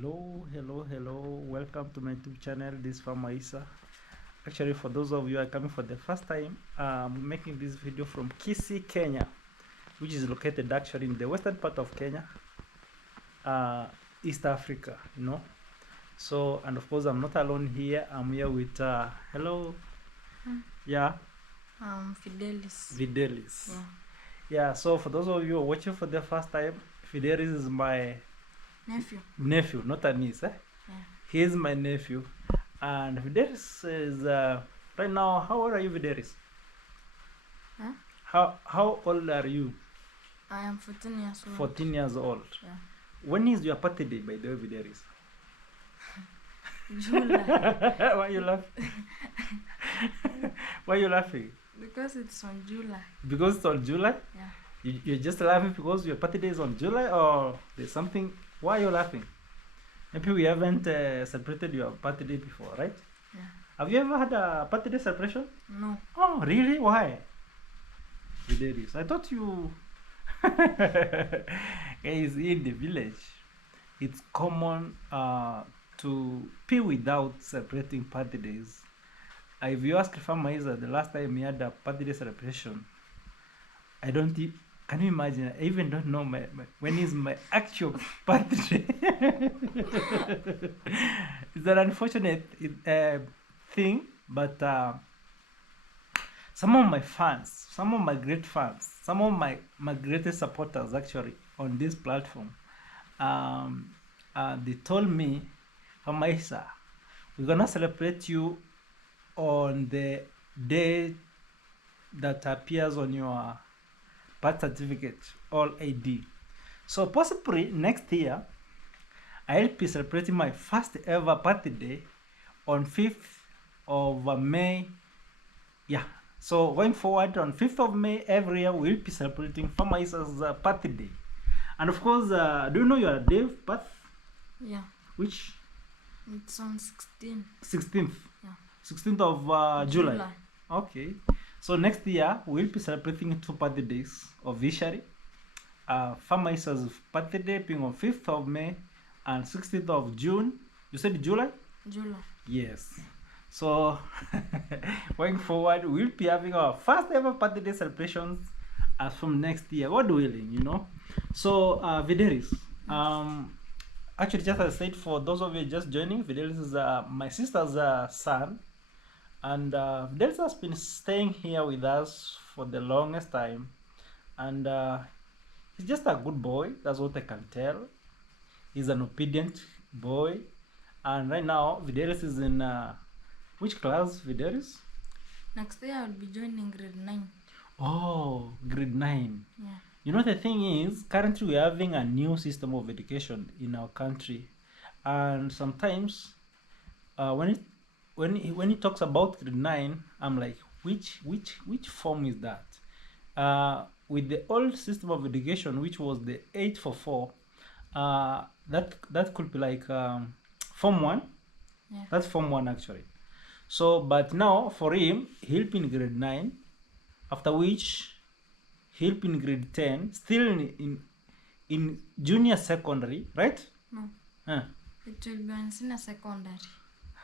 Hello. Welcome to my YouTube channel. This is Farmer Isa. Actually, for those of you who are coming for the first time, I'm making this video from Kisii, Kenya, which is located actually in the western part of Kenya, East Africa, So, and of course, I'm not alone here. I'm here with, hello. Yeah. Fidelis. Fidelis. Yeah. So for those of you who are watching for the first time, Fidelis is my nephew, not a niece. Yeah. He is my nephew. And Fidelis is, right now, how old are you, Fidelis? Huh? How old are you? I am 14 years old. 14 years old. Yeah. When is your birthday, by the way, Fidelis? July. Why are you laughing? Why are you laughing? Because it's on July. Because it's on July? Yeah. You're just laughing because your birthday is on July, or there's something? Why are you laughing? Maybe we haven't celebrated your birthday before, right? Yeah. Have you ever had a birthday celebration? No. Oh, really? Why? Fidelis, I thought you... Guys, in the village, it's common to be without celebrating birthdays. If you ask Farmer Isa the last time he had a birthday celebration, I don't think... Can you imagine? I even don't know when is my actual birthday. It's an unfortunate thing, but some of my fans, some of my great fans, some of my greatest supporters actually on this platform, they told me, Farmer Isa, we're gonna celebrate you on the day that appears on your birth certificate or ID. So possibly next year I'll be celebrating my first ever birthday on 5th of May. Yeah. So going forward on 5th of May every year we'll be celebrating Farmer Isa's birthday. And of course, do you know your day of birth? Yeah. Which? It's on 16th. 16th. Yeah. 16th of July. Okay. So next year we'll be celebrating 2 birthdays officially. Farmer Isa's birthday being on 5th of May and 16th of June. You said July? July. Yes. So going forward we'll be having our first ever birthday celebrations as from next year. God willing, So Fidelis, actually just as I said, for those of you just joining, Fidelis is my sister's son. And Fidelis has been staying here with us for the longest time, and he's just a good boy. That's what I can tell. He's an obedient boy, and right now Fidelis is in which class, Fidelis? Next year I'll be joining grade 9. Oh, grade 9. Yeah. The thing is, currently we're having a new system of education in our country, and sometimes when he talks about grade 9, I'm like, which form is that? With the old system of education, which was the 844, that could be like form 1. Yeah. That's form 1 actually. So, but now for him, he'll be in grade 9, after which he'll be in grade 10, still in junior secondary, right? No. It will be in senior secondary.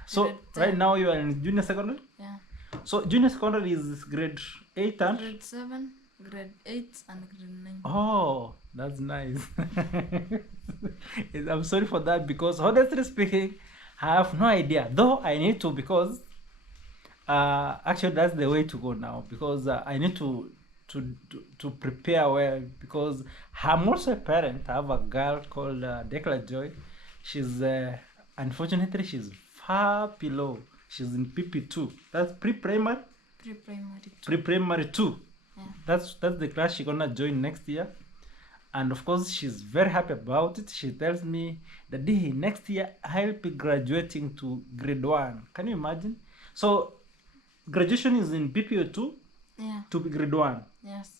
So right now you are in junior secondary? Yeah. So junior secondary is grade 8 and? Grade 7, grade 8 and grade 9. Oh, that's nice. I'm sorry for that, because honestly speaking, I have no idea. Though I need to, because actually that's the way to go now, because I need to prepare well, because I'm also a parent. I have a girl called Decla Joy. She's unfortunately she's far below. She's in PP2. That's pre-primary. Pre-primary 2. Yeah. That's the class she's gonna join next year, and of course she's very happy about it. She tells me that next year I'll be graduating to grade 1. Can you imagine? So graduation is in PPO2. Yeah. To be grade 1. Yes.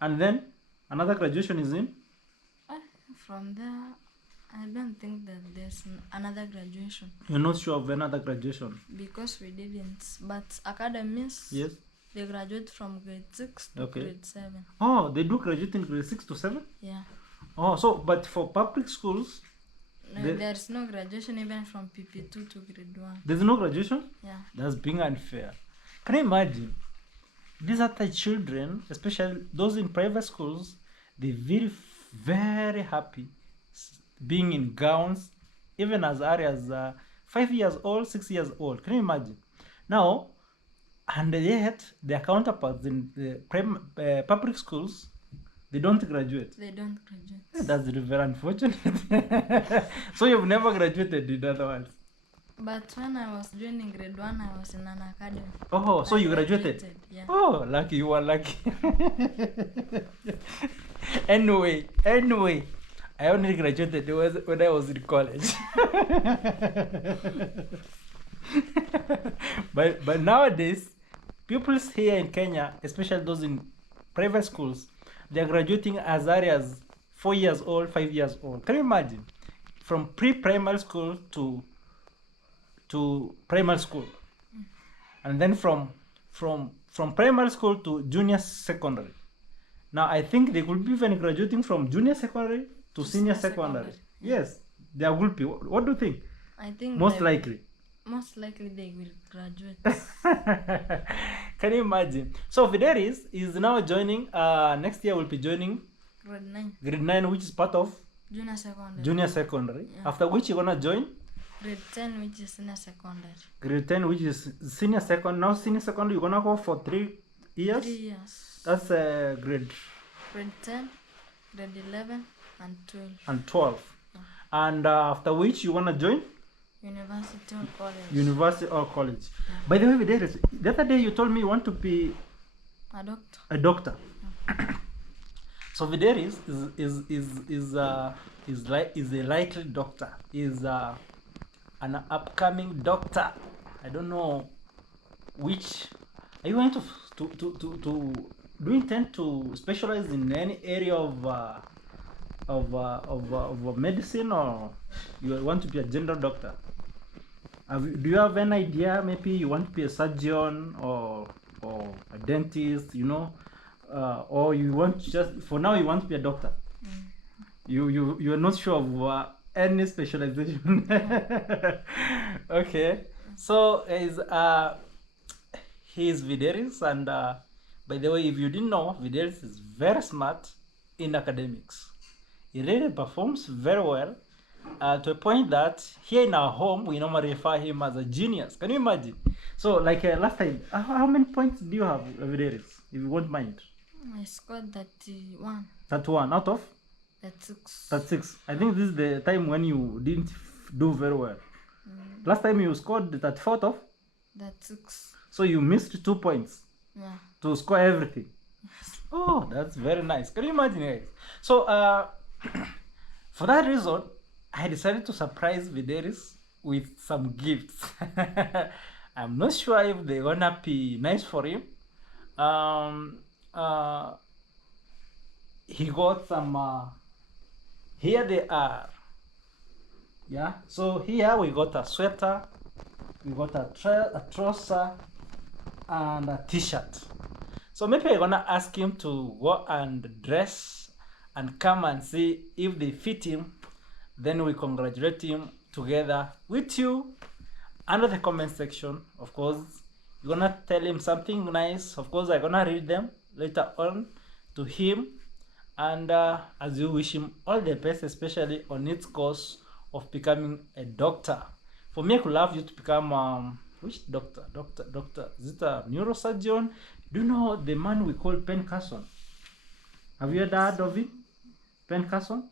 And then another graduation is in? From there, I don't think that there's another graduation. You're not sure of another graduation? Because we didn't. But academies, yes, they graduate from grade 6 to grade 7. Oh, they do graduate in grade 6 to 7? Yeah. Oh, so, but for public schools? No, there's no graduation even from PP2 to grade 1. There's no graduation? Yeah. That's being unfair. Can you imagine? These other children, especially those in private schools, they're very, very happy being in gowns, even as early as 5 years old, 6 years old. Can you imagine? Now, and yet their counterparts in the public schools, they don't graduate. They don't graduate. That's very unfortunate. So you've never graduated, in other words. But when I was joining grade 1, I was in an academy. Oh, so you graduated? Yeah. Oh, lucky, you are lucky. Anyway, I only graduated when I was in college. but nowadays, pupils here in Kenya, especially those in private schools, they are graduating as early as 4 years old, 5 years old. Can you imagine? From pre-primary school to primary school, and then from primary school to junior secondary. Now I think they could be even graduating from junior secondary to senior secondary. Yes, they will be. What do you think? I think most likely they will graduate. Can you imagine? So Fidelis is now joining. Next year will be joining grade 9. Grade 9, which is part of junior secondary. Yeah. After which you're gonna join grade 10, which is senior secondary. Grade 10, which is senior second. Now senior secondary, you're gonna go for 3 years. 3 years. That's grade 10, grade 11, and 12. And 12. Yeah. And after which you wanna join university or college. University or college. Yeah. By the way, the other day you told me you want to be a doctor. Yeah. So Fidelis is a likely doctor. Is an upcoming doctor. I don't know which. Are you going to do you intend to specialize in any area of medicine, or you want to be a general doctor? Do you have an idea? Maybe you want to be a surgeon or a dentist, you know, or you want to just, for now you want to be a doctor. You are not sure of any specialization. Okay, so he's Fidelis, and by the way, if you didn't know, Fidelis is very smart in academics. He really performs very well, to a point that here in our home we normally refer him as a genius. Can you imagine? So like last time, how many points do you have, Fidelis, if you won't mind? I scored 31. 31 out of? 36. 36. I think this is the time when you didn't do very well. Last time you scored 34 out of? 36. So you missed 2 points. Yeah. To score everything. Oh, that's very nice. Can you imagine, guys? So for that reason, I decided to surprise Fidelis with some gifts. I'm not sure if they're gonna be nice for him. He got some. Here they are. Yeah. So here we got a sweater, we got a trouser, and a t-shirt. So maybe I'm gonna ask him to go and dress and come and see if they fit him. Then we congratulate him together with you under the comment section. Of course, you're gonna tell him something nice. Of course, I'm gonna read them later on to him, and as you wish him all the best, especially on its course of becoming a doctor. For me, I could love you to become which doctor? Doctor. Is it a neurosurgeon? Do you know the man we call Pen Carson? Have you ever heard of it? Pen Carson?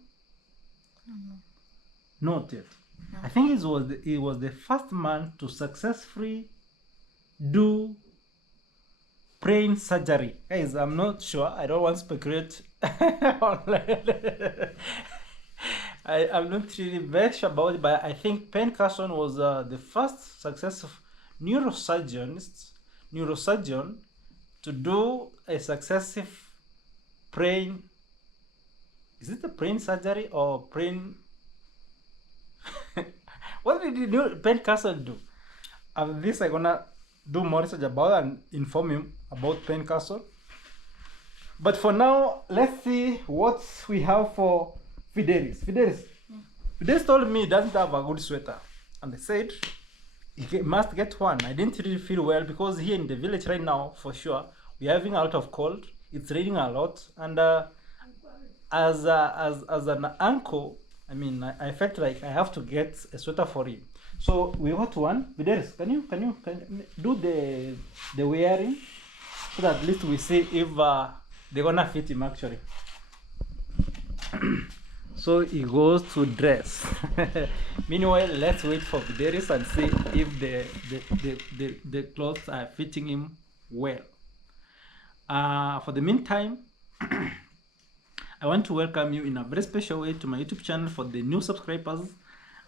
Not yet. No. I think he was the first man to successfully do brain surgery. Guys, I'm not sure. I don't want to speculate online. I'm not really very sure about it, but I think Pen Carson was the first successful neurosurgeon to do a successive brain. Is it a brain surgery or brain? What did Pen Carson do? After this, I'm gonna do more research about and inform him about Pen Carson. But for now, let's see what we have for Fidelis. Fidelis, Fidelis told me he doesn't have a good sweater, and I said he must get one. I didn't really feel well because here in the village right now, for sure, we're having a lot of cold. It's raining a lot, and as an uncle, I mean, I felt like I have to get a sweater for him. So we got one. Fidelis, can you do the wearing so that at least we see if they're gonna fit him actually. So he goes to dress. Meanwhile, let's wait for Fidelis and see if the clothes are fitting him well. For the meantime, I want to welcome you in a very special way to my YouTube channel. For the new subscribers,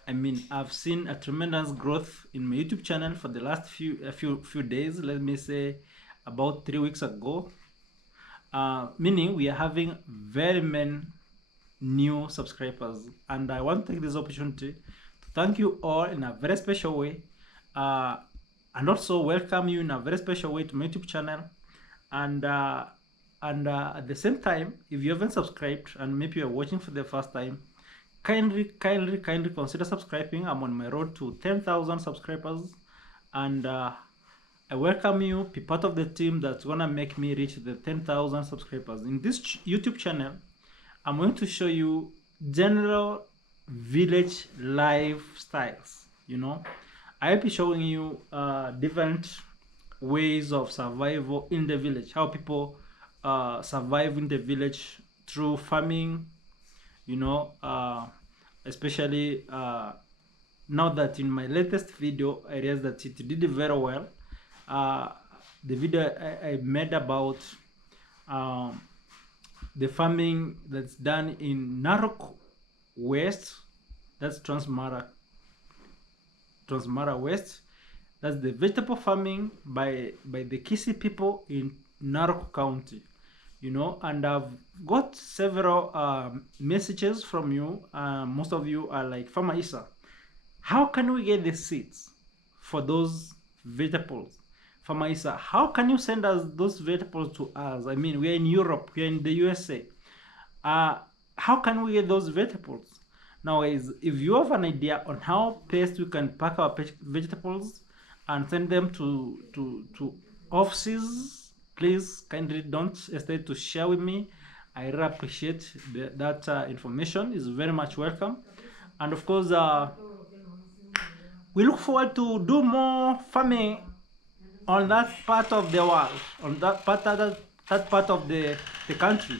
I mean, I've seen a tremendous growth in my YouTube channel for the last few days. Let me say about 3 weeks ago. Meaning we are having very many new subscribers, and I want to take this opportunity to thank you all in a very special way, and also welcome you in a very special way to my YouTube channel. And at the same time, if you haven't subscribed and maybe you're watching for the first time, kindly consider subscribing. I'm on my road to 10,000 subscribers, and I welcome you. Be part of the team that's gonna make me reach the 10,000 subscribers. In this YouTube channel, I'm going to show you general village lifestyles. You know, I'll be showing you different ways of survival in the village, how people survive in the village through farming, you know, especially now that in my latest video I realized that it did very well. The video I made about the farming that's done in Narok West, that's Transmara West. That's the vegetable farming by the Kisi people in Narok County, you know. And I've got several messages from you. Most of you are like, Farmer Isa, how can we get the seeds for those vegetables? Farmer Isa, how can you send us those vegetables to us? I mean, we're in Europe, we're in the USA. How can we get those vegetables? Now, if you have an idea on how best we can pack our vegetables and send them to offices, please kindly don't hesitate to share with me. I really appreciate that information is very much welcome. And of course, we look forward to do more farming on that part of the world, on that part of the country.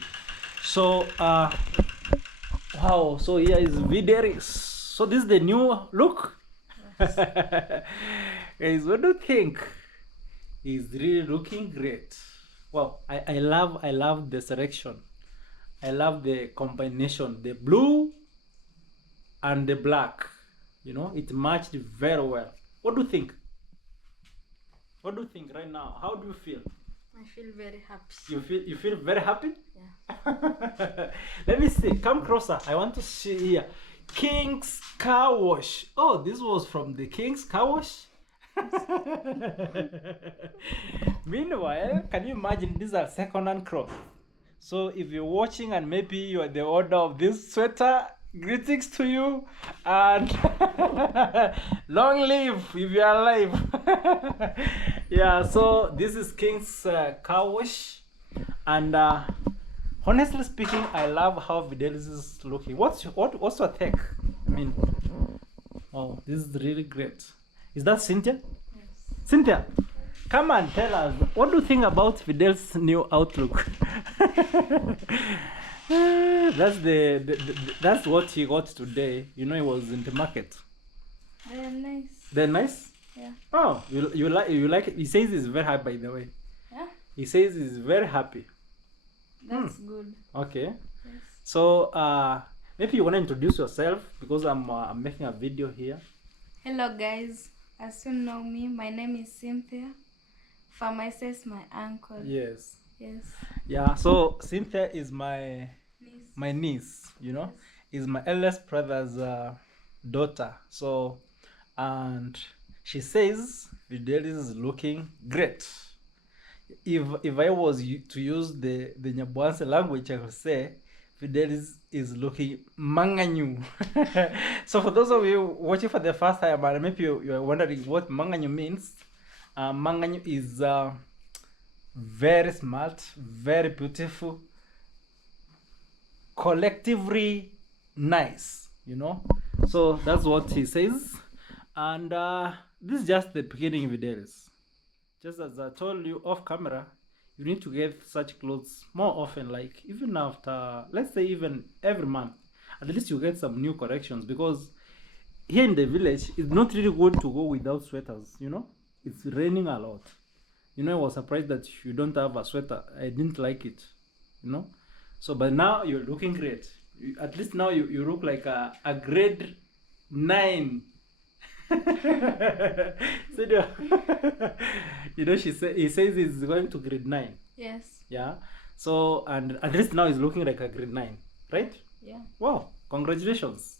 So wow, so here is Fidelis. So this is the new look. Guys, what do you think? He's really looking great. Well, I love the selection. I love the combination, the blue and the black. You know, it matched very well. What do you think? What do you think right now? How do you feel? I feel very happy. You feel very happy? Yeah. Let me see. Come closer. I want to see here. King's Car Wash. Oh, this was from the King's Car Wash. Meanwhile, can you imagine these are second-hand clothes? So if you're watching and maybe you are the owner of this sweater, greetings to you, and long live if you are alive. Yeah, so this is King's Car Wash, and honestly speaking, I love how Fidelis is looking. What's your take? I mean, oh, this is really great. Is that Cynthia? Yes. Cynthia, come and tell us, what do you think about Fidelis' new outlook? That's what he got today. You know, he was in the market. They're nice. They're nice? Yeah. Oh, you like it? He says he's very happy, by the way. Yeah? He says he's very happy. That's good. Okay. Yes. So, maybe you want to introduce yourself because I'm making a video here. Hello guys. As you know me, my name is Cynthia. Farmer is my uncle. Yes. Yes. Yeah, so Cynthia is my Niece. niece, you know, is my eldest brother's daughter. So, and she says Fidelis is looking great. If I was to use the Nyabuanse language, I would say Fidelis is looking manganyu. So for those of you watching for the first time, and maybe you're wondering what manganyu means, manganyu is very smart, very beautiful, collectively nice, So that's what he says. And this is just the beginning videos. Just as I told you off camera, you need to get such clothes more often, like even after, let's say, even every month. At least you get some new corrections, because here in the village, it's not really good to go without sweaters, It's raining a lot. I was surprised that you don't have a sweater. I didn't like it, So, but now you're looking great. At least now you look like a grade 9. Cynthia, he says he's going to grade 9. Yes. Yeah. So, and at least now he's looking like a grade 9, right? Yeah. Wow, congratulations.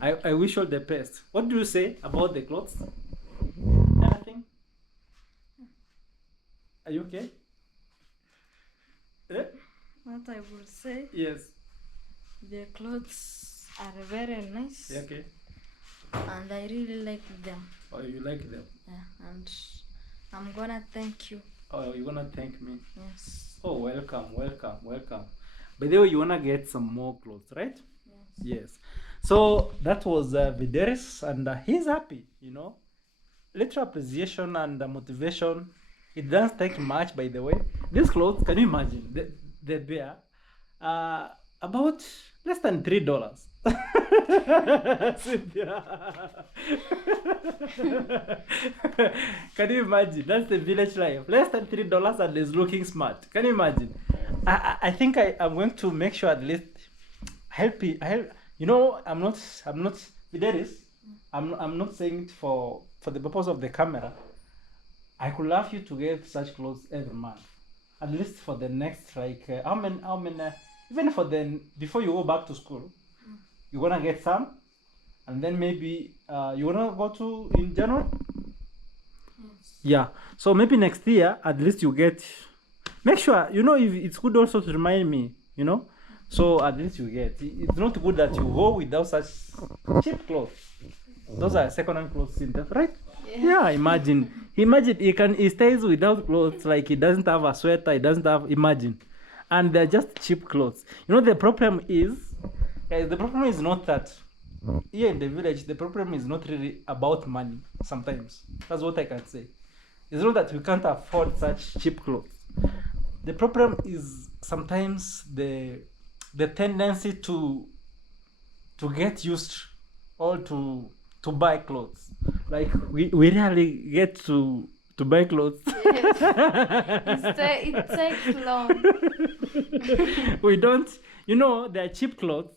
I wish all the best. What do you say about the clothes? Anything? Are you okay? Eh? What I will say, Yes. the clothes are very nice. Yeah, okay. And I really like them. Oh, you like them? Yeah, and I'm gonna thank you. Oh, you're gonna thank me? Yes. Oh, welcome. By the way, you wanna get some more clothes, right? Yes. So that was Fidelis, and he's happy, Little appreciation and motivation. It doesn't take much, by the way. These clothes, can you imagine? They're there. About less than $3. Cynthia. Can you imagine? That's the village life. Less than $3 and is looking smart. Can you imagine? I think I'm going to make sure at least help you. I'm not Fidelis. I'm not saying it for the purpose of the camera. I could love you to get such clothes every month, at least for the next how many even for before you go back to school, you're gonna get some, and then maybe you wanna go to in January. Yes. Yeah. So maybe next year at least you get. Make sure if it's good also to remind me. So at least you get. It's not good that you go without such cheap clothes. Those are second-hand clothes, right? Yeah. Imagine he stays without clothes, like he doesn't have a sweater, he doesn't have, imagine. And they're just cheap clothes. The problem is, not that here in the village, the problem is not really about money sometimes. That's what I can say. It's not that we can't afford such cheap clothes. The problem is sometimes the tendency to get used or to buy clothes. Like we rarely get to buy clothes. Yes. It takes long. We don't, they're cheap clothes.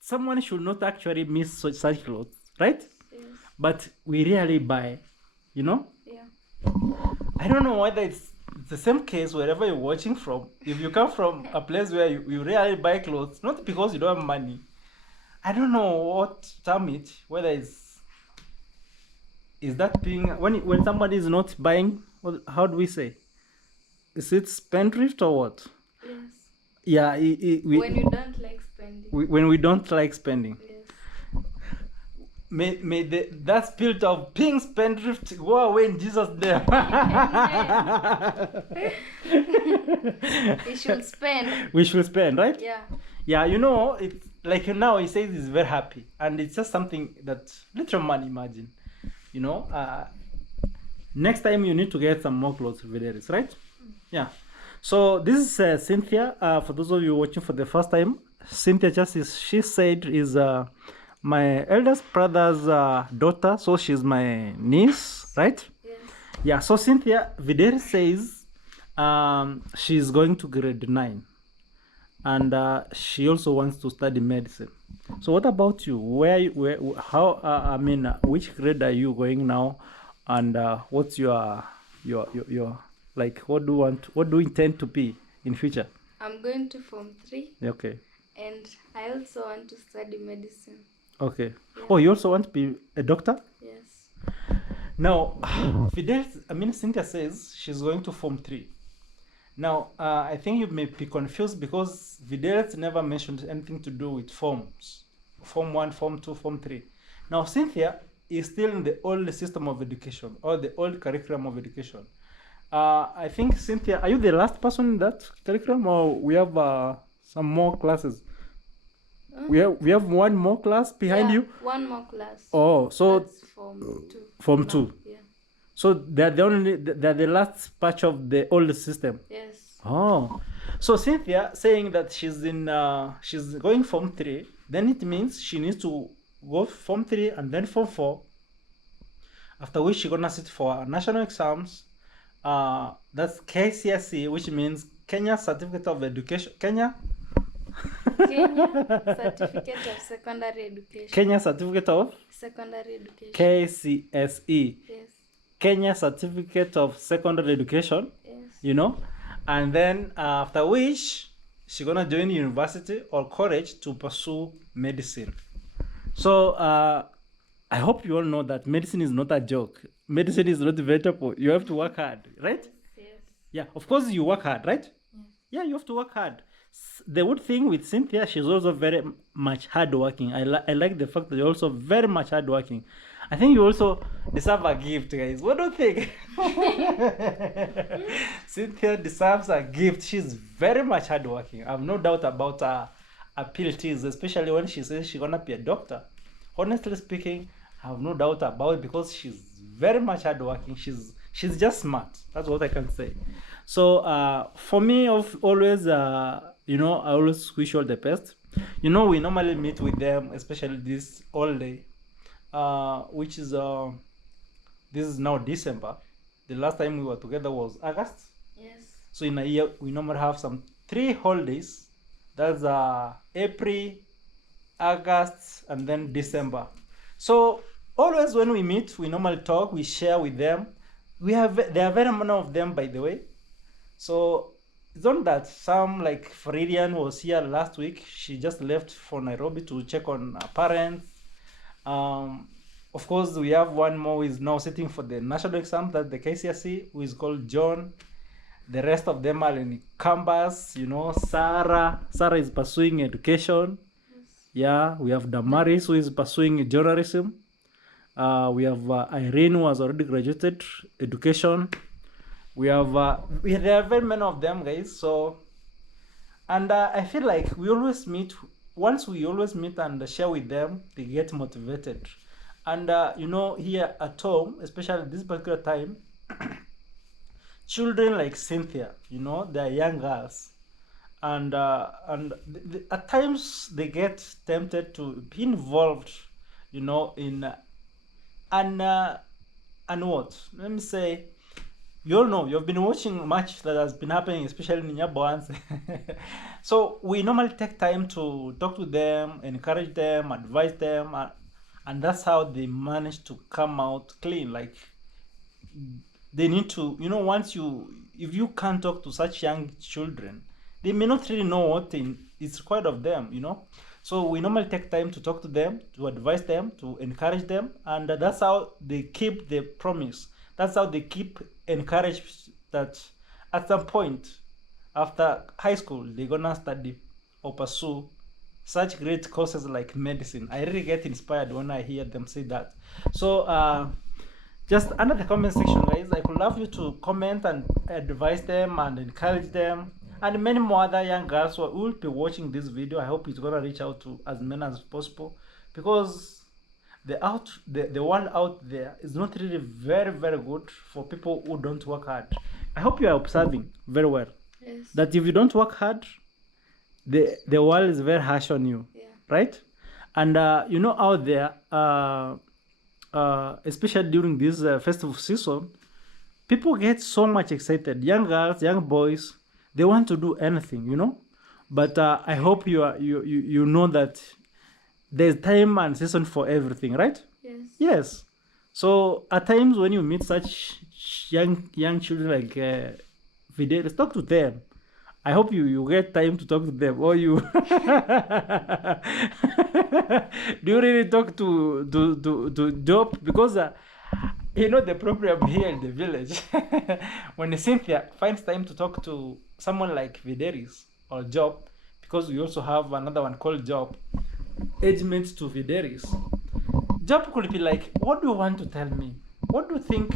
Someone should not actually miss such clothes, right? Yes. But we rarely buy, Yeah. I don't know whether it's the same case wherever you're watching from. If you come from a place where you rarely buy clothes, not because you don't have money, I don't know what term it, whether is that being when somebody is not buying, how do we say? Is it spendthrift or what? Yes. Yeah. When you don't like spending. When we don't like spending. Yes. May that spirit of being spendthrift go away in Jesus' name. We should spend. We should spend, right? Yeah. Yeah, it's like now he says he's very happy, and it's just something that little money, imagine. Next time you need to get some more clothes, Fidelis, right? Yeah. So this is Cynthia. For those of you watching for the first time, Cynthia she said is my eldest brother's daughter, so she's my niece, right? Yes. Yeah. So Cynthia, Fidelis says she's going to grade 9. And she also wants to study medicine. So what about you? Which grade are you going now? And what's your like? What do you intend to be in future? I'm going to Form 3. Okay. And I also want to study medicine. Okay. Yeah. Oh, you also want to be a doctor? Yes. Now, Cynthia says she's going to Form 3. Now, I think you may be confused because Fidelis never mentioned anything to do with forms. Form 1, Form 2, Form 3. Now, Cynthia is still in the old system of education or the old curriculum of education. I think, Cynthia, are you the last person in that curriculum or we have some more classes? We have one more class behind you? One more class. Oh, so that's Form 2. Form 2. Yeah. So they're the last patch of the old system. Yes. Oh, so Cynthia saying that she's going Form 3, then it means she needs to go Form 3 and then Form 4. After which she's gonna sit for national exams. That's KCSE, which means Kenya Certificate of Education. Kenya Certificate of Secondary Education. Kenya Certificate of Secondary Education. KCSE. Yes. Kenya Certificate of Secondary Education. Yes. And then after which she's gonna join university or college to pursue medicine. So I hope you all know that medicine is not a joke. Medicine is not vegetable. You have to work hard, right? Yes. Yeah, of course you work hard, right? Yes. Yeah, you have to work hard. The good thing with Cynthia, she's also very much hardworking. I like the fact that you're also very much hardworking. I think you also deserve a gift, guys. What do you think? Cynthia deserves a gift. She's very much hardworking. I have no doubt about her abilities, especially when she says she's gonna be a doctor. Honestly speaking, I have no doubt about it because she's very much hardworking. She's just smart. That's what I can say. So for me, always, I always wish you all the best. We normally meet with them, especially this holiday, which is this is now December. The last time we were together was August. Yes. So in a year, we normally have some 3 holidays. That's April, August, and then December. So always when we meet, we normally talk, we share with them. There are very many of them, by the way. So it's not that some, like Floridian was here last week. She just left for Nairobi to check on her parents. Of course, we have one more who is now sitting for the national exam, that's the KCSE, who is called John. The rest of them are in campus. Sarah is pursuing education. Yes. Yeah, we have Damaris who is pursuing journalism. We have Irene who has already graduated education. There are very many of them, guys. So, and I feel like we always meet. Once we always meet and share with them, they get motivated. And here at home, especially this particular time, children like Cynthia, they are young girls, and at times they get tempted to be involved, in and what? Let me say, you all know you've been watching much that has been happening, especially in Nyaboans. So we normally take time to talk to them, encourage them, advise them, and that's how they manage to come out clean. Like they need to, if you can't talk to such young children, they may not really know what is required of them, So we normally take time to talk to them, to advise them, to encourage them, and that's how they keep the promise. That's how they keep encouraged that at some point after high school, they're gonna study or pursue such great courses like medicine. I really get inspired when I hear them say that. So just under the comment section, guys, I would love you to comment and advise them and encourage them, and many more other young girls who will be watching this video. I hope it's gonna reach out to as many as possible, because the world out there is not really very, very good for people who don't work hard. I hope you are observing very well. Yes. That if you don't work hard, the world is very harsh on you. Yeah. Right? And out there, especially during this festive season, people get so much excited. Young girls, young boys, they want to do anything, But I hope you know that there's time and season for everything, right? Yes. Yes. So at times when you meet such young children like Fidelis, talk to them. I hope you get time to talk to them, or you do you really talk to Job? Because the problem here in the village, when Cynthia finds time to talk to someone like Fidelis or Job, because we also have another one called Job, age mates to Fidelis, Job could be like, what do you want to tell me? What do you think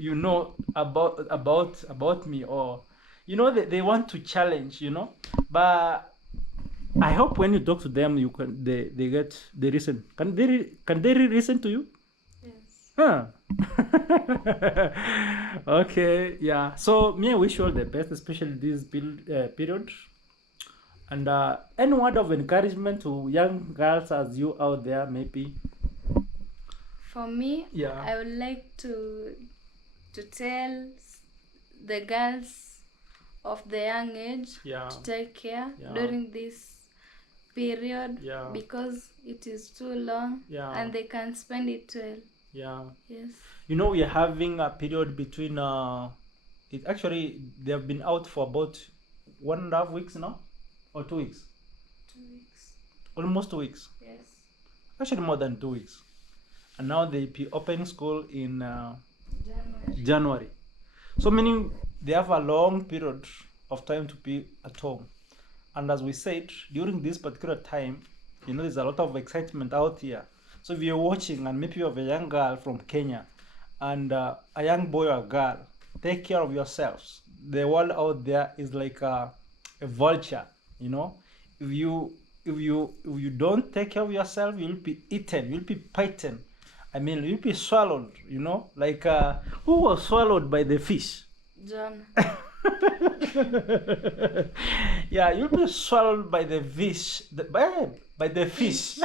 you know about me? Or, they want to challenge, But I hope when you talk to them, they listen. Can they listen to you? Yes. Huh. Okay, yeah. So me, I wish you all the best, especially this period. And any word of encouragement to young girls as you out there, maybe. For me, Yeah. I would like to tell the girls of the young age Yeah. to take care Yeah. during this period, Yeah. because it is too long, Yeah. and they can spend it well. Yeah. Yes. We are having a period between it actually they have been out for about 1.5 weeks now, or 2 weeks, 2 weeks. almost 2 weeks, Yes. actually more than 2 weeks, and now they be opening school in January. So meaning they have a long period of time to be at home. And as we said, during this particular time, there's a lot of excitement out here. So if you're watching and maybe you have a young girl from Kenya and a young boy or girl, take care of yourselves. The world out there is like a vulture, If you don't take care of yourself, you'll be eaten, you'll be bitten. I mean, you'll be swallowed, like who was swallowed by the fish? John. Yeah, you'll be swallowed by the fish, by the fish.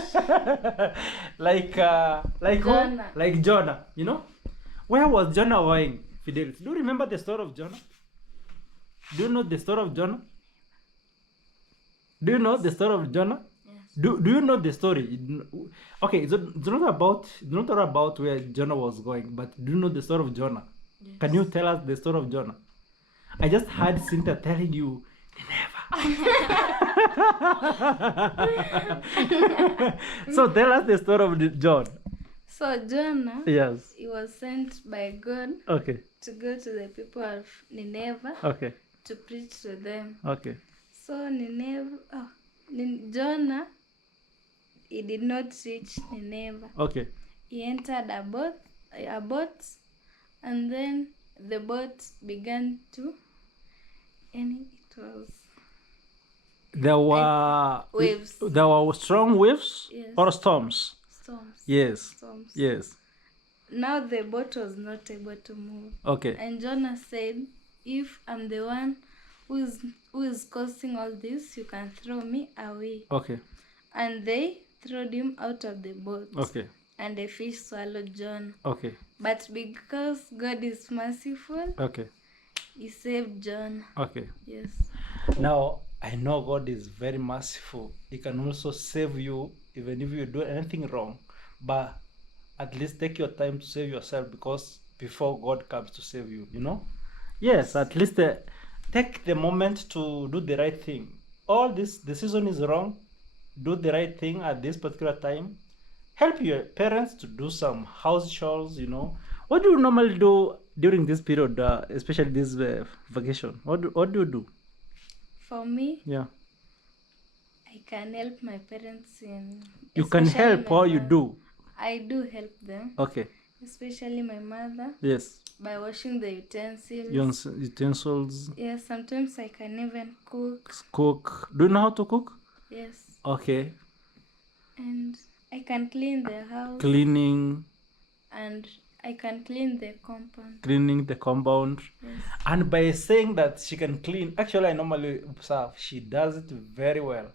like Jonah. Who? Like Jonah, Where was Jonah going, Fidelis? Do you remember the story of Jonah? Do you know the story of Jonah? Do you know the story of Jonah? Yes. Do you know the story? Okay, it's not about where Jonah was going, but do you know the story of Jonah? Yes. Can you tell us the story of Jonah? I just heard Cynthia telling you, never. So tell us the story of John. So Jonah, Yes. he was sent by God Okay. to go to the people of Nineveh Okay. to preach to them. Okay. So Jonah, he did not reach Nineveh. Okay. He entered a boat, and then the boat began to, and it was There were waves. There were strong waves. Yes. Or storms. Storms. Yes. Storms. Yes. Now the boat was not able to move. Okay. And Jonah said, if I'm the one who is causing all this, you can throw me away. Okay. And they threw him out of the boat. Okay. And the fish swallowed Jonah. Okay. But because God is merciful, Okay. he saved Jonah. Okay. Yes. Now, I know God is very merciful. He can also save you even if you do anything wrong. But at least take your time to save yourself, because before God comes to save you, Yes, at least take the moment to do the right thing. All this, the season is wrong. Do the right thing at this particular time. Help your parents to do some house chores, What do you normally do during this period, especially this vacation? What do you do? For me, Yeah. I can help my parents in... You can especially help my or you mother. do? I do help them. Okay. Especially my mother, Yes. by washing the utensils. Utensils, Yes, sometimes I can even cook. cook. Do you know how to cook? Yes. Okay. And I can clean the house. Cleaning, And I can clean the compound. cleaning the compound. Yes. And by saying that she can clean, actually I normally observe she does it very well,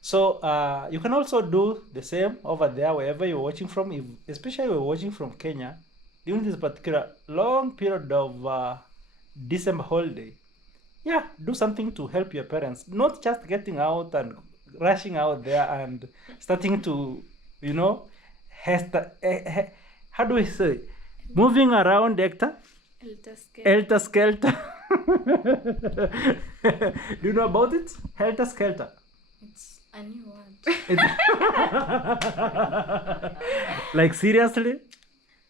So you can also do the same over there wherever you're watching from, especially if you're watching from Kenya, during this particular long period of December holiday. Yeah, do something to help your parents, not just getting out and rushing out there and starting to, how do we say, moving around, Hector? Helter skelter. Do you know about it? Helter skelter. It's a new word. Like seriously?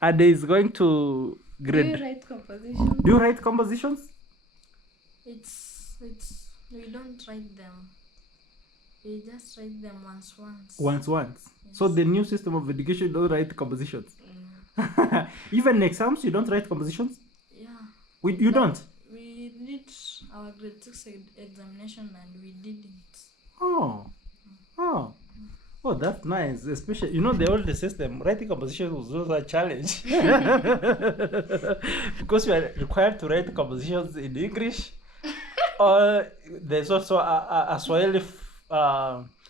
And is going to Do grade. you write composition? Do you write compositions? It's we don't write them. We just write them once. Once. Yes. So the new system of education don't write compositions. Even exams, you don't write compositions? Yeah. You don't? We did our grade 6 examination and we didn't. Oh, that's nice. Especially, the old system, writing compositions was also a challenge. Because you are required to write compositions in English. Or there's also a Swahili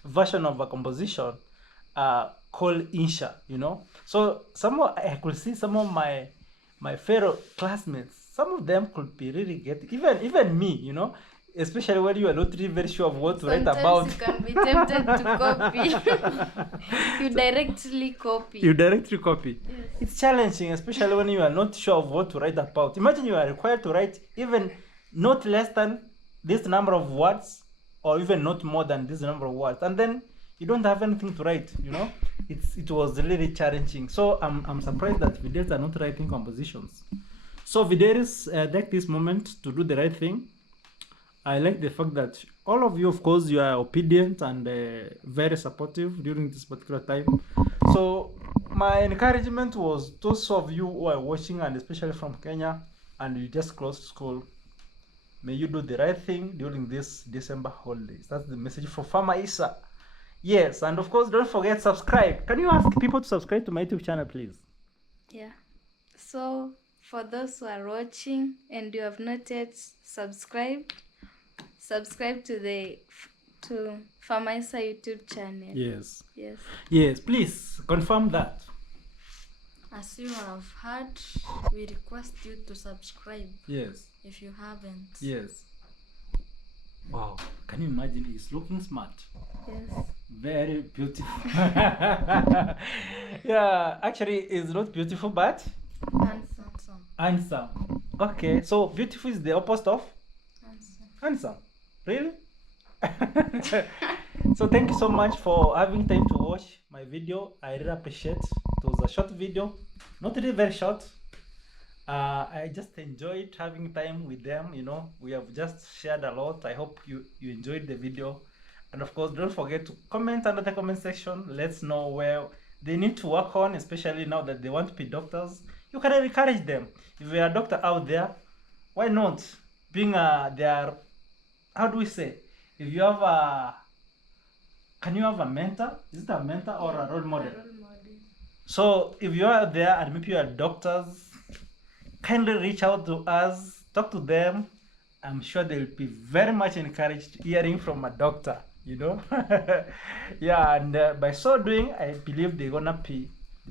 version of a composition called Insha, So I could see some of my fellow classmates, some of them could be really getting, even me, especially when you are not really very sure of what to write about. Sometimes you can be tempted to copy. You directly copy. Yes. Yes. It's challenging, especially when you are not sure of what to write about. Imagine you are required to write even not less than this number of words, or even not more than this number of words, and then you don't have anything to write. It was really challenging. So I'm surprised that Fidelis are not writing compositions. So Fidelis, take this moment to do the right thing. I like the fact that all of you, of course, you are obedient and very supportive during this particular time. So my encouragement was those of you who are watching, and especially from Kenya, and you just closed school, may you do the right thing during this December holidays. That's the message for Farmer Isa. Yes, and of course, don't forget subscribe. Can you ask people to subscribe to my YouTube channel, please? Yeah. So for those who are watching and you have not yet subscribe to Farmer Isa YouTube channel. Yes. Yes. Yes, please confirm that. As you have heard, we request you to subscribe. Yes. If you haven't. Yes. Wow. Can you imagine? He's looking smart. Yes. Very beautiful. Yeah, actually, it's not beautiful, but handsome. Okay, so beautiful is the opposite of handsome. Really? So thank you so much for having time to watch my video. I really appreciate it. It was a short video, not really very short. I just enjoyed having time with them. We have just shared a lot. I hope you enjoyed the video, and of course, don't forget to comment under the comment section. Let's know where they need to work on, especially now that they want to be doctors. You can encourage them. If you're a doctor out there, why not? Being how do we say? If you have can you have a mentor? Is it a mentor or a role model? So if you are there and maybe you are doctors, kindly reach out to us, talk to them. I'm sure they'll be very much encouraged hearing from a doctor, Yeah, and by so doing, I believe they're gonna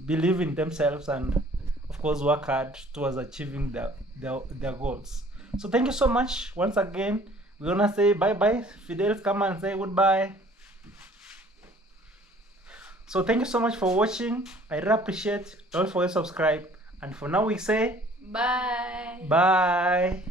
believe in themselves and, of course, work hard towards achieving their goals. So thank you so much once again. We're gonna say bye-bye. Fidelis, come and say goodbye. So thank you so much for watching. I really appreciate it. Don't forget to subscribe. And for now, we say bye. Bye.